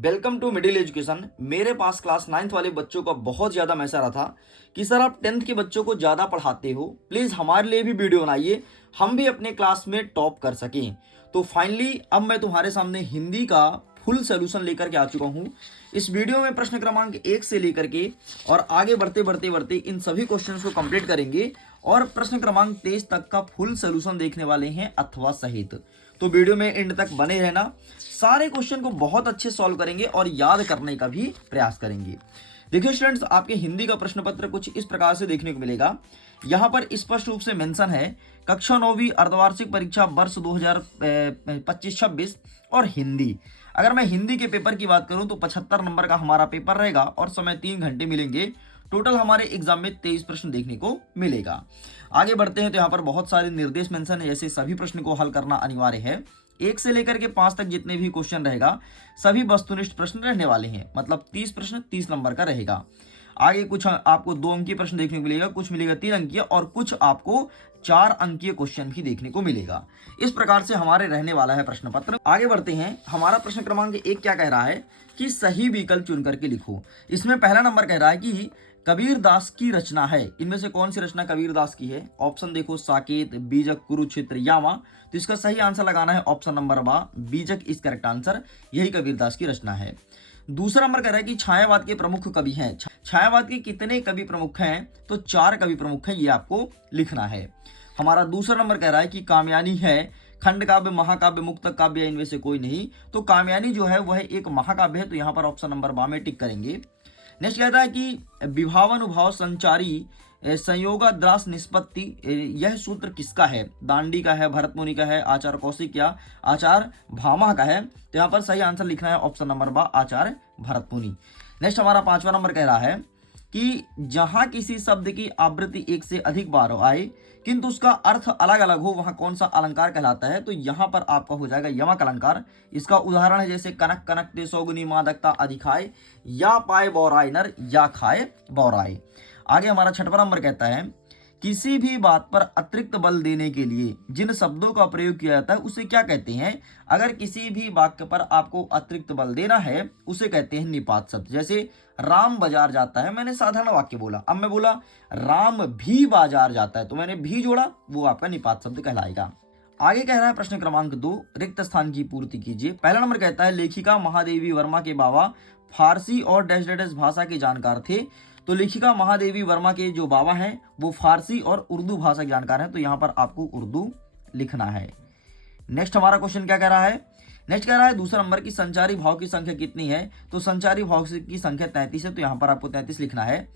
Welcome to middle education. मेरे पास class 9th वाले बच्चों का बहुत ज़्यादा मैसेज आ रहा था कि सर आप 10th के बच्चों को ज़्यादा पढ़ाते हो, प्लीज़ हमारे लिए भी वीडियो बनाइए, हम भी अपने क्लास में टॉप कर सकें। तो फाइनली अब मैं तुम्हारे सामने हिंदी का फुल सोल्यूशन लेकर के आ चुका हूँ। इस वीडियो में प्रश्न क्रमांक 1 से लेकर के और आगे बढ़ते बढ़ते बढ़ते इन सभी क्वेश्चंस को कंप्लीट करेंगे और प्रश्न क्रमांक 23 तक का फुल सोल्यूशन देखने वाले हैं अथवा सहित। तो वीडियो में एंड तक बने रहना, सारे क्वेश्चन को बहुत अच्छे सॉल्व करेंगे और याद करने का भी प्रयास करेंगे। देखिए स्टूडेंट्स, आपके हिंदी का प्रश्न पत्र कुछ इस प्रकार से देखने को मिलेगा। यहाँ पर स्पष्ट रूप से मेंशन है कक्षा 9वीं अर्धवार्षिक परीक्षा वर्ष 2025-26 और हिंदी। अगर मैं हिंदी के पेपर की बात करूं तो 75 नंबर का हमारा पेपर रहेगा और समय 3 घंटे मिलेंगे। टोटल हमारे एग्जाम में 23 प्रश्न देखने को मिलेगा। आगे बढ़ते हैं तो यहाँ पर बहुत सारे निर्देश मेंशन है, जैसे सभी प्रश्न को हल करना अनिवार्य है। 1 से लेकर के 5 तक जितने भी क्वेश्चन रहेगा सभी वस्तुनिष्ठ प्रश्न रहने वाले हैं, मतलब 30 प्रश्न 30 नंबर का रहेगा। आगे कुछ आपको 2 अंकीय प्रश्न देखने को मिलेगा, कुछ मिलेगा 3 अंकीय और कुछ आपको 4 अंकीय क्वेश्चन भी देखने को मिलेगा। इस प्रकार से हमारे रहने वाला है प्रश्न पत्र। आगे बढ़ते हैं। हमारा प्रश्न क्रमांक 1 क्या कह रहा है कि सही विकल्प चुन करके लिखो। इसमें पहला नंबर कह रहा है कि कबीर दास की रचना है, इनमें से कौन सी रचना कबीर दास की है? ऑप्शन देखो, साकेत, बीजक, कुरुक्षेत्र, यामा। तो इसका सही आंसर लगाना है ऑप्शन नंबर बा, बीजक इज करेक्ट आंसर, यही कबीर दास की रचना है। दूसरा नंबर कह रहा है कि छायावाद के प्रमुख कवि हैं। छायावाद के कितने कवि प्रमुख हैं? तो 4 कवि प्रमुख हैं, ये आपको लिखना है। हमारा दूसरा नंबर कह रहा है कि कामयानी है खंड काव्य, महाकाव्य, मुक्तक काव्य, इनमें से कोई नहीं। तो कामयानी जो है वह एक महाकाव्य है, तो यहाँ पर ऑप्शन नंबर बा में टिक करेंगे। नेक्स्ट कहता है कि विभावानुभाव संचारी संयोगाद्रास निष्पत्ति, यह सूत्र किसका है? दांडी का है, भरत मुनि का है, आचार्य कौशिक या आचार्य भामा का है? तो यहाँ पर सही आंसर लिखना है ऑप्शन नंबर बा, आचार्य भरत मुनि। नेक्स्ट हमारा 5वां नंबर कह रहा है कि जहां किसी शब्द की आवृत्ति 1 से अधिक बार आए किंतु उसका अर्थ अलग अलग हो, वहां कौन सा अलंकार कहलाता है? तो यहाँ पर आपका हो जाएगा यमक अलंकार। इसका उदाहरण है जैसे कनक कनक ते सौगुनी मादकता अधिखाए, या पाए बौराय नर, या खाए बौराय। आगे हमारा 6वां नंबर कहता है किसी भी बात पर अतिरिक्त बल देने के लिए जिन शब्दों का प्रयोग किया जाता है उसे क्या कहते हैं? अगर किसी भी वाक्य पर आपको अतिरिक्त बल देना है उसे कहते हैं निपात शब्द। जैसे राम बाजार जाता है, मैंने साधारण वाक्य बोला, अब मैं बोला राम भी बाजार जाता है, तो मैंने भी जोड़ा, वो आपका निपात शब्द कहलाएगा। आगे कह रहा है प्रश्न क्रमांक 2, रिक्त स्थान की पूर्ति कीजिए। पहला नंबर कहता है लेखिका महादेवी वर्मा के बाबा फारसी और डैश डैश भाषा के जानकार थे। तो लेखिका महादेवी वर्मा के जो बाबा हैं वो फारसी और उर्दू भाषा के जानकार हैं, तो यहाँ पर आपको उर्दू लिखना है। नेक्स्ट हमारा क्वेश्चन क्या कह रहा है? नेक्स्ट कह रहा है दूसरा नंबर की संचारी भाव की संख्या कितनी है? तो संचारी भाव की संख्या 33 है, तो यहाँ पर आपको 33 लिखना है।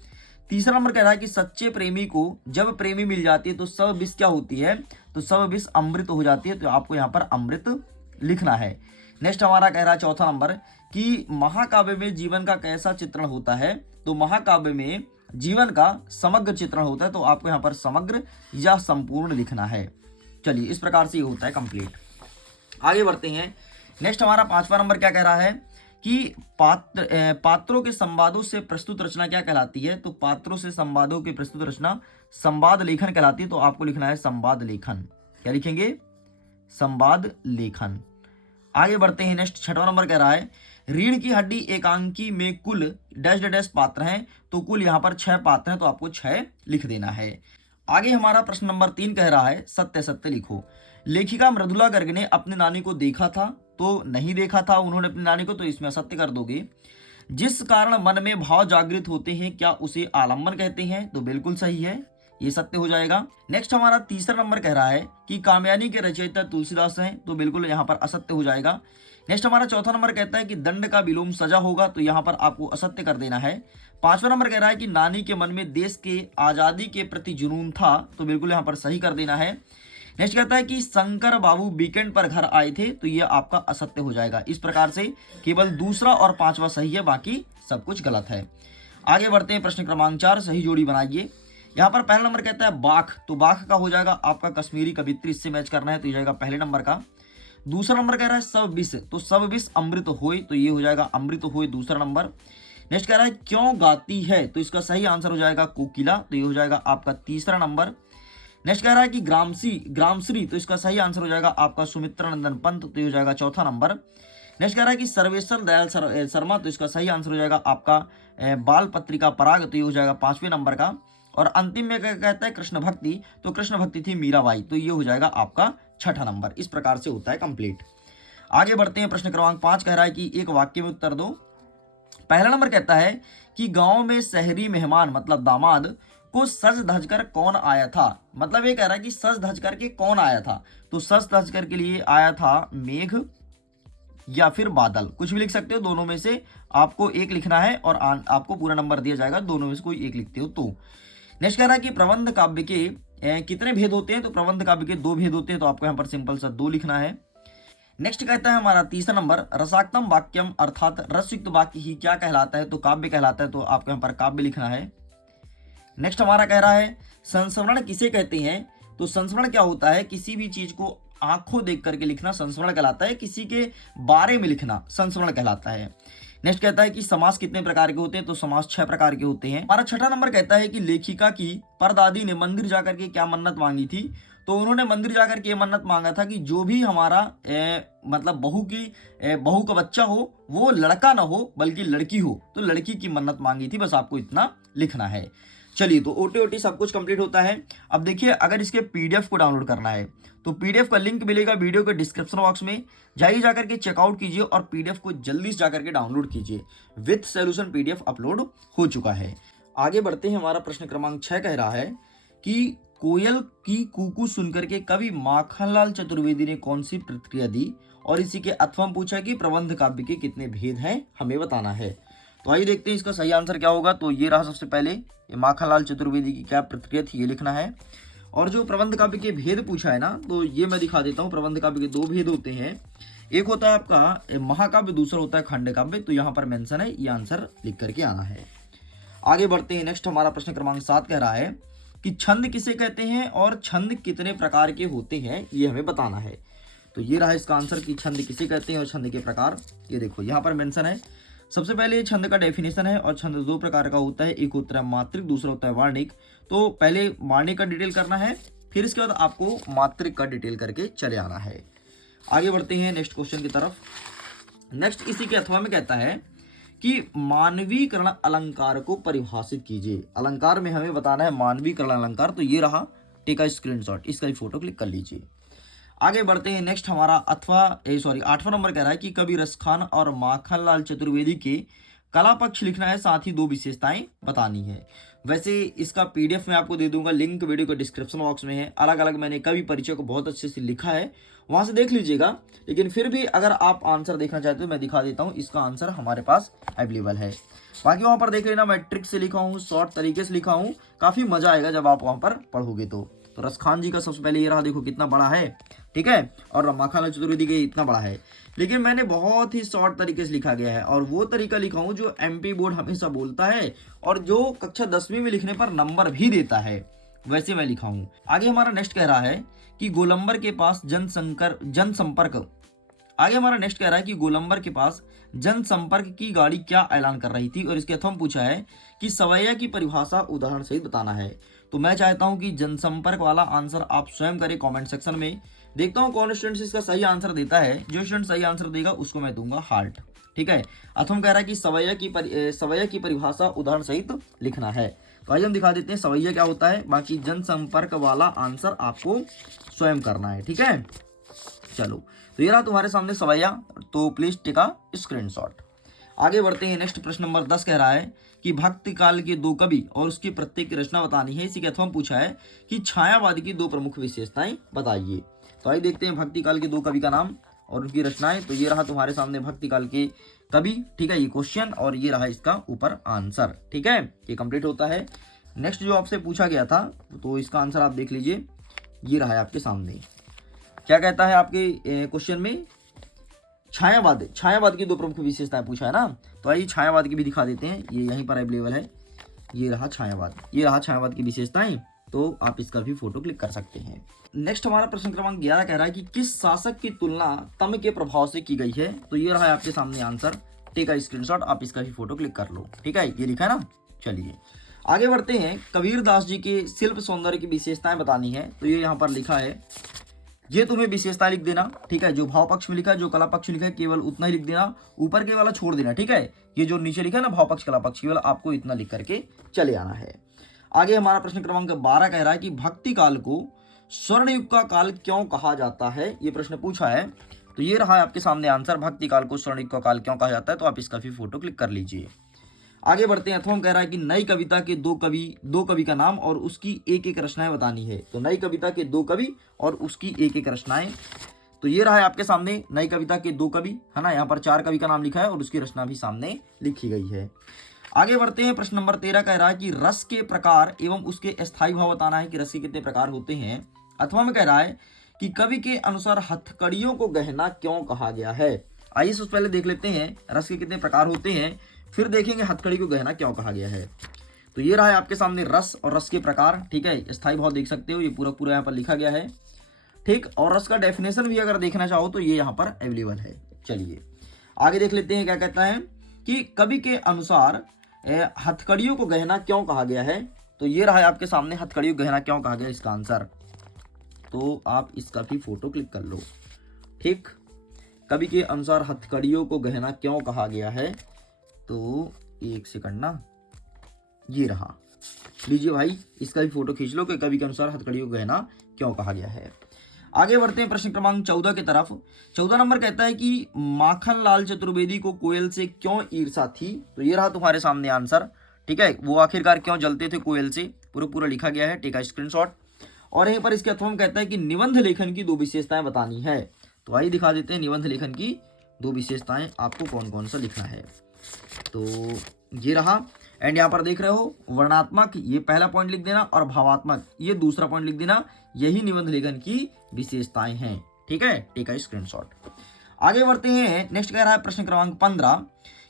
तीसरा नंबर कह रहा है कि सच्चे प्रेमी को जब प्रेमी मिल जाती है तो सब विष क्या होती है? तो सब विष अमृत हो जाती है, तो आपको यहाँ पर अमृत लिखना है। नेक्स्ट हमारा कह रहा है चौथा नंबर कि महाकाव्य में जीवन का कैसा चित्रण होता है? तो महाकाव्य में जीवन का समग्र चित्रण होता है, तो आपको यहाँ पर समग्र या संपूर्ण लिखना है। चलिए इस प्रकार से ये होता है कंप्लीट। आगे बढ़ते हैं। नेक्स्ट हमारा 5वां नंबर क्या कह रहा है कि पात्रों के संवादों से प्रस्तुत रचना क्या कहलाती है? तो पात्रों से संवादों की प्रस्तुत रचना संवाद लेखन कहलाती है, तो आपको लिखना है संवाद लेखन। क्या लिखेंगे? संवाद लेखन। आगे बढ़ते हैं। नेक्स्ट 6वां नंबर कह रहा है रीढ़ की हड्डी एकांकी में कुल डैश डैश पात्र हैं, तो कुल यहाँ पर 6 पात्र हैं, तो आपको 6 लिख देना है। आगे हमारा प्रश्न नंबर 3 कह रहा है सत्य सत्य लिखो। लेखिका मृदुला गर्ग ने अपनी नानी को देखा था, तो नहीं देखा था उन्होंने अपनी नानी को, तो इसमें असत्य कर दोगे। जिस कारण मन में भाव जागृत होते हैं क्या उसे आलम्बन कहते हैं? तो बिल्कुल सही है, ये सत्य हो जाएगा। नेक्स्ट हमारा तीसरा नंबर कह रहा है कि कामयानी के रचयिता तुलसीदास हैं, तो बिल्कुल यहाँ पर असत्य हो जाएगा। नेक्स्ट हमारा चौथा नंबर कहता है कि दंड का विलोम सजा होगा, तो यहाँ पर आपको असत्य कर देना है। 5वां नंबर कह रहा है कि नानी के मन में देश के आजादी के प्रति जुनून था, तो बिल्कुल यहाँ पर सही कर देना है। नेक्स्ट कहता है कि शंकर बाबू वीकेंड पर घर आए थे, तो ये आपका असत्य हो जाएगा। इस प्रकार से केवल दूसरा और 5वां सही है, बाकी सब कुछ गलत है। आगे बढ़ते हैं। प्रश्न क्रमांक 4, सही जोड़ी बनाइए। यहाँ पर पहला नंबर कहता है बाख, तो बाख का हो जाएगा आपका कश्मीरी कवित्री, इससे मैच करना है, तो ये जाएगा पहले नंबर का। दूसरा नंबर कह रहा है सब विष, तो सब विष अमृत होय, तो ये हो जाएगा अमृत होय दूसरा नंबर। नेक्स्ट कह रहा है क्यों गाती है, तो इसका सही आंसर हो जाएगा कोकिला, तो ये हो जाएगा आपका तीसरा नंबर। नेक्स्ट कह रहा है कि ग्रामश्री, तो इसका सही आंसर हो जाएगा आपका सुमित्रा नंदन पंत, तो ये हो जाएगा चौथा नंबर। नेक्स्ट कह रहा है कि सर्वेश्वर दयाल शर्मा, तो इसका सही आंसर हो जाएगा आपका बाल पत्रिका पराग, तो ये हो जाएगा 5वें नंबर का। और अंतिम में क्या कहता है कृष्ण भक्ति, तो कृष्ण भक्ति थी मीराबाई, तो ये हो जाएगा आपका 6ठा नंबर। इस प्रकार से होता है कंप्लीट। आगे बढ़ते हैं, प्रश्न क्रमांक 5 कह रहा है कि एक वाक्य में उत्तर दो। पहला नंबर कहता है कि गांव में शहरी मेहमान मतलब दामाद को सज धज कर कौन आया था। मतलब ये कह रहा है कि सज धज करके कौन आया था, तो सज धज कर के लिए आया था मेघ या फिर बादल, कुछ भी लिख सकते हो, दोनों में से आपको एक लिखना है और आपको पूरा नंबर दिया जाएगा, दोनों में से कोई एक लिखते हो तो। नेक्स्ट कह रहा है कि प्रबंध काव्य के कितने भेद होते हैं, तो प्रबंध काव्य के 2 भेद होते हैं, तो आपको यहाँ पर सिंपल सा 2 लिखना है। नेक्स्ट कहता है हमारा तीसरा नंबर, रसाक्तम वाक्यम अर्थात रसयुक्त वाक्य ही क्या कहलाता है, तो काव्य कहलाता है, तो आपको यहाँ पर काव्य लिखना है। नेक्स्ट हमारा कह रहा है संस्मरण किसे कहते हैं, तो संस्मरण क्या होता है, किसी भी चीज को आंखों देख करके लिखना संस्मरण कहलाता है, किसी के बारे में लिखना संस्मरण कहलाता है। नेक्स्ट कहता है कि समास कितने प्रकार के होते हैं, तो समास 6 प्रकार के होते हैं। हमारा 6ठा नंबर कहता है कि लेखिका की परदादी ने मंदिर जाकर के क्या मन्नत मांगी थी, तो उन्होंने मंदिर जाकर के मन्नत मांगा था कि जो भी हमारा मतलब बहू का बच्चा हो वो लड़का ना हो बल्कि लड़की हो, तो लड़की की मन्नत मांगी थी, बस आपको इतना लिखना है। चलिए, तो ओटी सब कुछ कंप्लीट होता है। अब देखिए, अगर इसके पीडीएफ को डाउनलोड करना है तो पीडीएफ का लिंक मिलेगा वीडियो के डिस्क्रिप्शन बॉक्स में, जाइए जाकर के चेकआउट कीजिए और पीडीएफ को जल्दी से जाकर के डाउनलोड कीजिए। विथ सॉल्यूशन पीडीएफ अपलोड हो चुका है। आगे बढ़ते हैं, हमारा प्रश्न क्रमांक 6 कह रहा है कि कोयल की कूकू सुनकर के कवि माखनलाल चतुर्वेदी ने कौन सी प्रतिक्रिया दी, और इसी के अथवा पूछा कि प्रबंध काव्य के कितने भेद हैं, हमें बताना है। तो आइए देखते हैं इसका सही आंसर क्या होगा। तो ये रहा सबसे पहले, ये माखनलाल चतुर्वेदी की क्या प्रतिक्रिया थी, ये लिखना है। और जो प्रबंध काव्य के भेद पूछा है ना, तो ये मैं दिखा देता हूँ। प्रबंध काव्य के 2 भेद होते हैं, एक होता है आपका महाकाव्य, दूसरा होता है खंड काव्य, तो यहाँ पर मेंशन है, ये आंसर लिख करके आना है। आगे बढ़ते हैं, नेक्स्ट हमारा प्रश्न क्रमांक 7 कह रहा है कि छंद किसे कहते हैं और छंद कितने प्रकार के होते हैं, ये हमें बताना है। तो ये रहा इसका आंसर कि छंद किसे कहते हैं और छंद के प्रकार। ये देखो यहाँ पर मेंशन है। सबसे पहले छंद का डेफिनेशन है, और छंद 2 प्रकार का होता है, एक होता है मात्रिक, दूसरा होता है वार्णिक। तो पहले वार्णिक का डिटेल करना है, फिर इसके बाद आपको मात्रिक का डिटेल करके चले आना है। आगे बढ़ते हैं नेक्स्ट क्वेश्चन की तरफ। नेक्स्ट इसी के अथवा में कहता है कि मानवीकरण अलंकार को परिभाषित कीजिए। अलंकार में हमें बताना है मानवीकरण अलंकार, तो ये रहा, टेक अ स्क्रीनशॉट, इसका ही फोटो क्लिक कर लीजिए। आगे बढ़ते हैं, नेक्स्ट हमारा 8वां नंबर कह रहा है कि कवि रसखान और माखनलाल चतुर्वेदी के कला पक्ष लिखना है, साथ ही 2 विशेषताएं बतानी है। वैसे इसका पीडीएफ मैं आपको दे दूंगा, लिंक वीडियो के डिस्क्रिप्शन बॉक्स में है। अलग अलग मैंने कवि परिचय को बहुत अच्छे से लिखा है, वहां से देख लीजिएगा। लेकिन फिर भी अगर आप आंसर देखना चाहते हो, मैं दिखा देता हूँ, इसका आंसर हमारे पास अवेलेबल है। बाकी वहां पर देख लेना, मैं ट्रिक से लिखा हूँ, शॉर्ट तरीके से लिखा हूँ, काफी मजा आएगा जब आप वहां पर पढ़ोगे। तो रसखान जी का सबसे पहले ये रहा, देखो कितना बड़ा है, ठीक है, और माखनलाल चतुर्वेदी के इतना बड़ा है। लेकिन मैंने बहुत ही शॉर्ट तरीके से लिखा गया है, और वो तरीका लिखा हूँ जो एमपी बोर्ड हमेशा बोलता है और जो कक्षा 10वीं में लिखने पर नंबर भी देता है, वैसे मैं लिखा हूँ। आगे हमारा नेक्स्ट कह रहा है कि गोलंबर के पास जनसंपर्क आगे हमारा नेक्स्ट कह रहा है कि गोलंबर के पास जनसंपर्क की गाड़ी क्या ऐलान कर रही थी, और इसके अथवा पूछा है कि सवैया की परिभाषा उदाहरण सहित बताना है। तो मैं चाहता हूं कि जनसंपर्क वाला आंसर आप स्वयं करें कमेंट सेक्शन में। देखता हूं कौन स्टूडेंट इसका सही आंसर देता है, जो स्टूडेंट सही आंसर देगा उसको मैं दूंगा हार्ट, ठीक है। अथवा कह रहा है कि सवैया की परिभाषा उदाहरण सहित लिखना है। तो आइए हम दिखा देते हैं सवैया क्या होता है, बाकी जनसंपर्क वाला आंसर आपको स्वयं करना है, ठीक है। चलो, तो ये रहा तुम्हारे सामने सवैया, तो प्लीज टेक अ स्क्रीनशॉट। आगे बढ़ते हैं, नेक्स्ट प्रश्न नंबर 10 कह रहा है कि भक्ति काल के 2 कवि और उसकी प्रत्येक की रचना बतानी है। इसी के अथवा पूछा है कि छायावाद की 2 प्रमुख विशेषताएं बताइए। तो आइए देखते हैं भक्ति काल के 2 कवि का नाम और उनकी रचनाएं। तो ये रहा तुम्हारे सामने भक्ति काल के कवि, ठीक है, ये क्वेश्चन, और ये रहा इसका ऊपर आंसर, ठीक है, ये कंप्लीट होता है। नेक्स्ट जो आपसे पूछा गया था, तो इसका आंसर आप देख लीजिए, ये रहा है आपके सामने। क्या कहता है आपके क्वेश्चन में, छायावाद की 2 प्रमुख विशेषताएं पूछा है ना। तो आइए छायावाद की भी दिखा देते हैं, ये यहीं पर अवेलेबल है, ये रहा छायावाद की विशेषताएं। तो आप इसका भी फोटो क्लिक कर सकते हैं। नेक्स्ट हमारा प्रश्न क्रमांक 11 कह रहा है कि किस शासक की तुलना तम के प्रभाव से की गई है। तो ये रहा है आपके सामने आंसर, टेक अ स्क्रीनशॉट, आप इसका भी फोटो क्लिक कर लो, ठीक है, ये लिखा है ना। चलिए आगे बढ़ते हैं, कबीर दास जी के शिल्प सौंदर्य की विशेषताएं बतानी है। तो ये यहाँ पर लिखा है, ये तुम्हें विशेषता लिख देना, ठीक है। जो भाव पक्ष में लिखा है, जो कला पक्ष में लिखा है, केवल उतना ही लिख देना, ऊपर के वाला छोड़ देना, ठीक है। ये जो नीचे लिखा है ना भाव पक्ष कला पक्ष, केवल आपको इतना लिख करके चले आना है। आगे हमारा प्रश्न क्रमांक 12 कह रहा है कि भक्ति काल को स्वर्ण युग का काल क्यों कहा जाता है, ये प्रश्न पूछा है। तो ये रहा है आपके सामने आंसर, भक्ति काल को स्वर्ण युग का काल क्यों कहा जाता है। तो आप इसका भी फोटो क्लिक कर लीजिए। आगे बढ़ते हैं। अथवा कह रहा है कि नई कविता के दो कवि का नाम और उसकी एक एक रचनाएं बतानी है। तो नई कविता के 2 कवि और उसकी एक एक रचनाएं, तो ये रहा है आपके सामने नई कविता के 2 कवि, है ना। यहाँ पर 4 कवि का नाम लिखा है और उसकी रचना भी सामने लिखी गई है। आगे बढ़ते हैं। प्रश्न नंबर 13 कह रहा है कि रस के प्रकार एवं उसके स्थायी भाव बताना है कि रस के कितने प्रकार होते हैं। अथवा में कह रहा है कि कवि के अनुसार हथकड़ियों को गहना क्यों कहा गया है। आइए सबसे पहले देख लेते हैं रस के कितने प्रकार होते हैं, फिर देखेंगे हथकड़ी को गहना क्यों कहा गया है। तो ये रहा है आपके सामने रस और रस के प्रकार, ठीक है। स्थायी भाव देख सकते हो, ये पूरा पूरा यहाँ पर लिखा गया है, ठीक। और रस का डेफिनेशन भी अगर देखना चाहो तो ये यहाँ पर अवेलेबल है। चलिए आगे देख लेते हैं क्या कहता है कि कवि के अनुसार हथकड़ियों को गहना क्यों कहा गया है। तो ये रहा है आपके सामने हथकड़ियों को गहना क्यों कहा गया, इसका आंसर। तो आप इसका भी फोटो क्लिक कर लो, ठीक। कवि के अनुसार हथकड़ियों को गहना क्यों कहा गया है। तो एक सेकंड ना, ये रहा, लीजिए भाई इसका भी फोटो खींच लो कि कवि के अनुसार हथकड़ियों को गहना क्यों कहा गया है। आगे बढ़ते हैं प्रश्न क्रमांक 14 की तरफ। 14 नंबर कहता है कि माखन लाल चतुर्वेदी को कोयल से क्यों ईर्षा थी। तो ये रहा तुम्हारे सामने आंसर, ठीक है। वो आखिरकार क्यों जलते थे कोयल से, पूरा पूरा लिखा गया है, ठीक है, स्क्रीनशॉट। और यहीं पर इसके अथवा में कहता है कि निबंध लेखन की 2 विशेषताएं बतानी है। तो आइए दिखा देते हैं निबंध लेखन की 2 विशेषताएं आपको कौन कौन सा लिखना है। तो ये रहा, एंड यहाँ पर देख रहे हो वर्णात्मक, ये पहला पॉइंट लिख देना, और भावात्मक ये दूसरा पॉइंट लिख देना। यही निबंध लेखन की विशेषताएं हैं, ठीक है स्क्रीनशॉट। आगे बढ़ते हैं। नेक्स्ट कह रहा है प्रश्न क्रमांक 15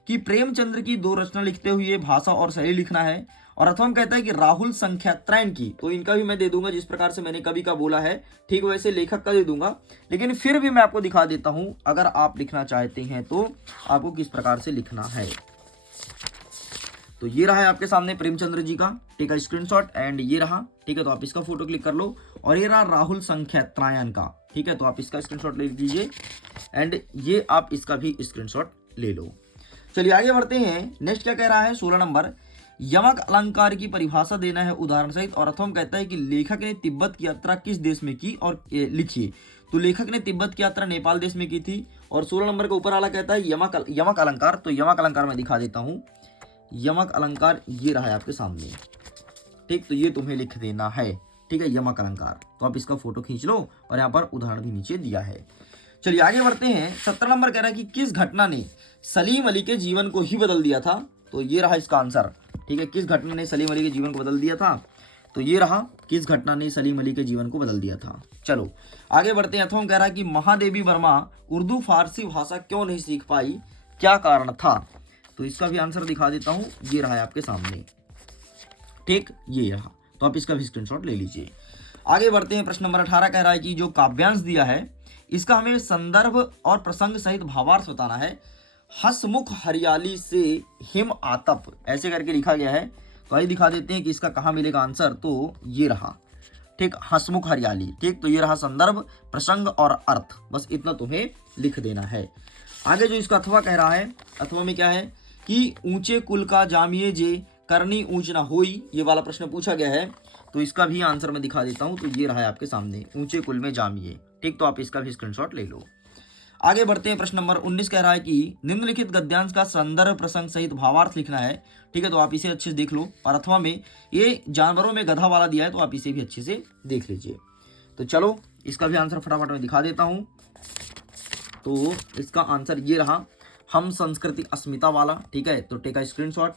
कि प्रेमचंद्र की 2 रचना लिखते हुए भाषा और शैली लिखना है। और अथवा कहता है कि राहुल संख्यात्रयन की, तो इनका भी मैं दे दूंगा जिस प्रकार से मैंने कवि का बोला है, ठीक वैसे लेखक का दे दूंगा, लेकिन फिर भी मैं आपको दिखा देता हूं अगर आप लिखना चाहते हैं तो आपको किस प्रकार से लिखना है। तो ये रहा है आपके सामने प्रेमचंद्र जी का, ठीक है, स्क्रीनशॉट, एंड ये रहा, ठीक है। तो आप इसका फोटो क्लिक कर लो। और ये रहा राहुल संख्यात्रयन का, ठीक है। तो आप इसका स्क्रीनशॉट ले लीजिए, एंड ये आप इसका भी स्क्रीनशॉट ले लो। चलिए आगे बढ़ते हैं। नेक्स्ट क्या कह रहा है 16 नंबर, यमक अलंकार की परिभाषा देना है उदाहरण सहित। और अथवा कहता है कि लेखक ने तिब्बत की यात्रा किस देश में की और लिखिए। तो लेखक ने तिब्बत की यात्रा नेपाल देश में की थी। और 16 नंबर के ऊपर वाला कहता है यमक अलंकार। तो यमक अलंकार मैं दिखा देता हूँ, यमक अलंकार ये रहा है आपके सामने, ठीक। तो ये तुम्हें लिख देना है, ठीक है, यमक अलंकार। तो आप इसका फोटो खींच लो और यहाँ पर उदाहरण भी नीचे दिया है। चलिए आगे बढ़ते हैं। 17 नंबर कह रहा है कि किस घटना ने सलीम अली के जीवन को ही बदल दिया था। तो ये रहा इसका आंसर, ठीक है। किस घटना ने सलीम अली के जीवन को बदल दिया था। तो ये रहा, किस घटना ने सलीम अली के जीवन को बदल दिया था। चलो आगे बढ़ते हैं। अथवा कह रहा है कि महादेवी वर्मा उर्दू फारसी भाषा क्यों नहीं सीख पाई, क्या कारण था। तो इसका भी आंसर दिखा देता हूं, ये रहा है आपके सामने, ठीक, ये रहा। तो आप इसका भी स्क्रीनशॉट ले लीजिए। आगे बढ़ते हैं। प्रश्न नंबर 18 कह रहा है कि जो काव्यांश दिया है इसका हमें संदर्भ और प्रसंग सहित भावार्थ बताना है। हसमुख हरियाली से हिम आतप, ऐसे करके लिखा गया है। तो आइए दिखा देते हैं कि इसका कहाँ मिलेगा आंसर। तो ये रहा, ठीक, हसमुख हरियाली, ठीक। तो ये रहा संदर्भ, प्रसंग और अर्थ, बस इतना तुम्हें लिख देना है। आगे जो इसका अथवा कह रहा है, अथवा में क्या है कि ऊंचे कुल का जामिए जे करनी ऊंच ना होई, ये वाला प्रश्न पूछा गया है। तो इसका भी आंसर मैं दिखा देता हूं। तो ये रहा है आपके सामने, ऊंचे कुल में जामिए, ठीक। तो आप इसका भी स्क्रीनशॉट ले लो। आगे बढ़ते हैं। प्रश्न नंबर 19 कह रहा है कि निम्नलिखित गद्यांश का संदर्भ प्रसंग सहित भावार्थ लिखना है, ठीक है। तो आप इसे अच्छे से देख लो। और अथवा में ये जानवरों में गधा वाला दिया है, तो आप इसे भी अच्छे से देख लीजिए। तो चलो इसका भी आंसर फटाफट मैं दिखा देता हूँ। तो इसका आंसर ये रहा, हम संस्कृति अस्मिता वाला, ठीक है। तो टेक अ स्क्रीनशॉट,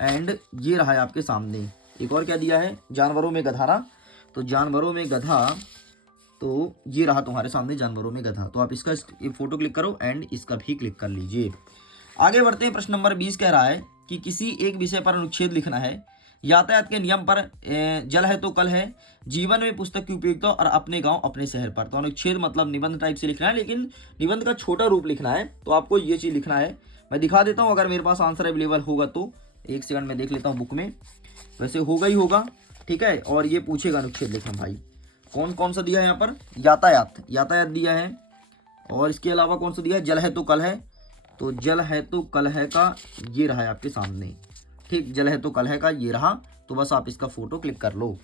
एंड ये रहा है आपके सामने। एक और क्या दिया है, जानवरों में गधा ना। तो जानवरों में गधा, तो ये रहा तुम्हारे सामने जानवरों में गधा। तो आप इसका फोटो क्लिक करो एंड इसका भी क्लिक कर लीजिए। आगे बढ़ते हैं। प्रश्न नंबर 20 कह रहा है कि किसी एक विषय पर अनुच्छेद लिखना है। यातायात के नियम पर, जल है तो कल है, जीवन में पुस्तक की उपयोगिता और अपने गांव अपने शहर पर। तो अनुच्छेद मतलब निबंध टाइप से लिखना है, लेकिन निबंध का छोटा रूप लिखना है। तो आपको ये चीज़ लिखना है। मैं दिखा देता हूँ, अगर मेरे पास आंसर अवेलेबल होगा तो। एक सेकंड में देख लेता हूँ बुक में, वैसे होगा ही होगा, ठीक है। और ये पूछेगा अनुच्छेद लिखना भाई। कौन कौन सा दिया है यहाँ पर, यातायात, यातायात दिया है। और इसके अलावा कौन सा दिया है, जल है तो कल है, तो जल है तो कल है का ये रहा है आपके सामने, ठीक, जल है तो कल है का ये रहा। तो बस आप इसका फोटो क्लिक कर लो।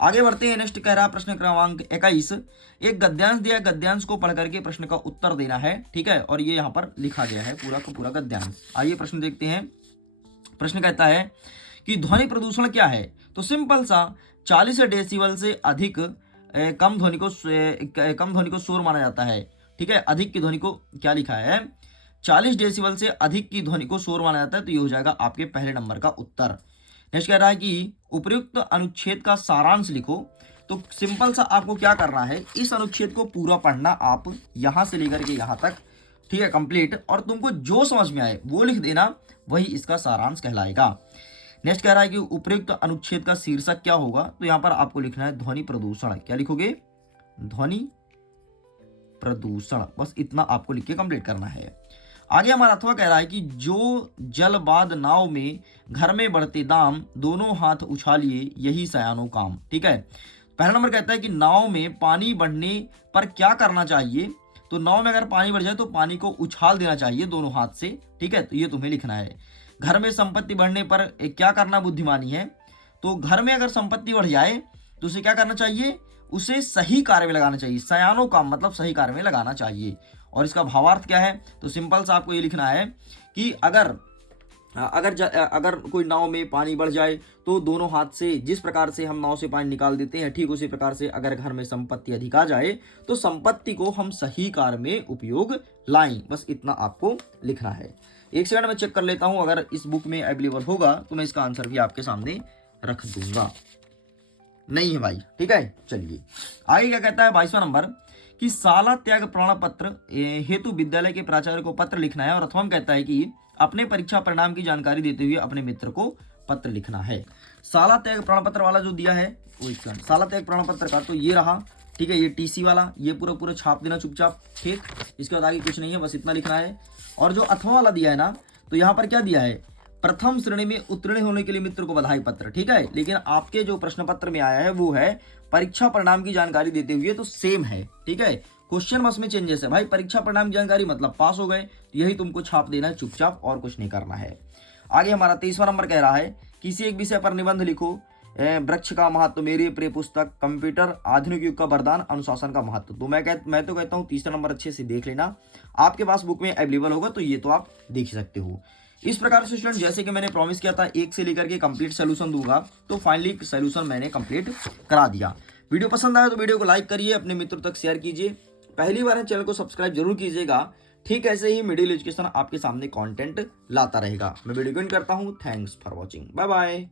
आगे बढ़ते हैं। नेक्स्ट कह रहा है प्रश्न क्रमांक 21, एक गद्यांश दिया है, गद्यांश को पढ़ करके प्रश्न का उत्तर देना है, ठीक है। और ये यहाँ पर लिखा गया है पूरा का पूरा गद्यांश। आइए प्रश्न देखते हैं। प्रश्न कहता है कि ध्वनि प्रदूषण क्या है। तो सिंपल सा 40 डेसिबल से अधिक कम ध्वनि को शोर माना जाता है, ठीक है। अधिक की ध्वनि को क्या लिखा है, 40 डेसिबल से अधिक की ध्वनि को शोर माना जाता है। तो ये हो जाएगा आपके पहले नंबर का उत्तर। नेक्स्ट कह रहा है कि उपयुक्त अनुच्छेद का सारांश लिखो। तो सिंपल सा आपको क्या करना है, इस अनुच्छेद को पूरा पढ़ना आप यहां से लेकर के यहां तक, ठीक है, कंप्लीट। और तुमको जो समझ में आए वो लिख देना, वही इसका सारांश कहलाएगा। नेक्स्ट कह रहा है कि उपयुक्त अनुच्छेद का शीर्षक क्या होगा। तो यहां पर आपको लिखना है ध्वनि प्रदूषण। क्या लिखोगे, ध्वनि प्रदूषण, बस इतना आपको लिख के कंप्लीट करना है। आगे हमारा अथवा कह रहा है कि जो जलबाद नाव में घर में बढ़ते दाम, दोनों हाथ उछालिए यही सयानो काम, ठीक है। पहला नंबर कहता है कि नाव में पानी बढ़ने पर क्या करना चाहिए। तो नाव में अगर पानी बढ़ जाए तो पानी को उछाल देना चाहिए दोनों हाथ से, ठीक है। तो ये तुम्हें लिखना है। घर में संपत्ति बढ़ने पर क्या करना बुद्धिमानी है। तो घर में अगर संपत्ति बढ़ जाए तो उसे क्या करना चाहिए, उसे सही कार्य में लगाना चाहिए। सयानो काम मतलब सही कार्य में लगाना चाहिए। और इसका भावार्थ क्या है, तो सिंपल सा आपको ये लिखना है कि अगर कोई नाव में पानी बढ़ जाए तो दोनों हाथ से, जिस प्रकार से हम नाव से पानी निकाल देते हैं, ठीक उसी प्रकार से अगर घर में संपत्ति अधिक आ जाए तो संपत्ति को हम सही कार्य में उपयोग लाएं। बस इतना आपको लिखना है। एक सेकंड में चेक कर लेता हूं, अगर इस बुक में अवेलेबल होगा तो मैं इसका आंसर भी आपके सामने रख दूंगा। नहीं है भाई, ठीक है। चलिए आगे क्या कहता है 22वां नंबर कि शाला त्याग प्रमाण पत्र हेतु विद्यालय के प्राचार्य को पत्र लिखना है। और अथवा कहता है कि अपने परीक्षा परिणाम की जानकारी देते हुए अपने मित्र को पत्र लिखना है। शाला त्याग प्रमाण पत्र वाला जो दिया है वो इसका शाला त्याग प्रमाण पत्र का तो ये रहा, ठीक है। ये टीसी वाला, ये पूरा पूरा छाप देना चुपचाप, ठीक। इसके बाद आगे कुछ नहीं है, बस इतना लिखना है। और जो अथवा वाला दिया है ना, तो यहाँ पर क्या दिया है, प्रथम श्रेणी में उत्तीर्ण होने के लिए मित्र को बधाई पत्र, ठीक है। लेकिन आपके जो प्रश्न पत्र में आया है वो है परीक्षा परिणाम की जानकारी देते हुए, तो सेम है, ठीक है। क्वेश्चन बस में चेंजेस है भाई। परीक्षा परिणाम की जानकारी मतलब पास हो गए, तो यही तुमको छाप देना है चुपचाप, और कुछ नहीं करना है। आगे हमारा 23वां नंबर कह रहा है किसी एक विषय पर निबंध लिखो। वृक्ष का महत्व, मेरी प्रिय पुस्तक, कंप्यूटर, आधुनिक युग का वरदान, अनुशासन का महत्व। तो मैं तो कहता हूँ तीसरा नंबर अच्छे से देख लेना, आपके पास बुक में अवेलेबल होगा तो ये तो आप देख सकते हो। इस प्रकार से स्टूडेंट, जैसे कि मैंने प्रॉमिस किया था 1 से लेकर के कंप्लीट सोल्यूशन दूंगा, तो फाइनली सोल्यूशन मैंने कंप्लीट करा दिया। वीडियो पसंद आया तो वीडियो को लाइक करिए, अपने मित्रों तक शेयर कीजिए। पहली बार है चैनल को सब्सक्राइब जरूर कीजिएगा। ठीक ऐसे ही मिडिल एजुकेशन आपके सामने कंटेंट लाता रहेगा। मैं वीडियो को एंड करता हूँ। Thanks for watching, bye bye.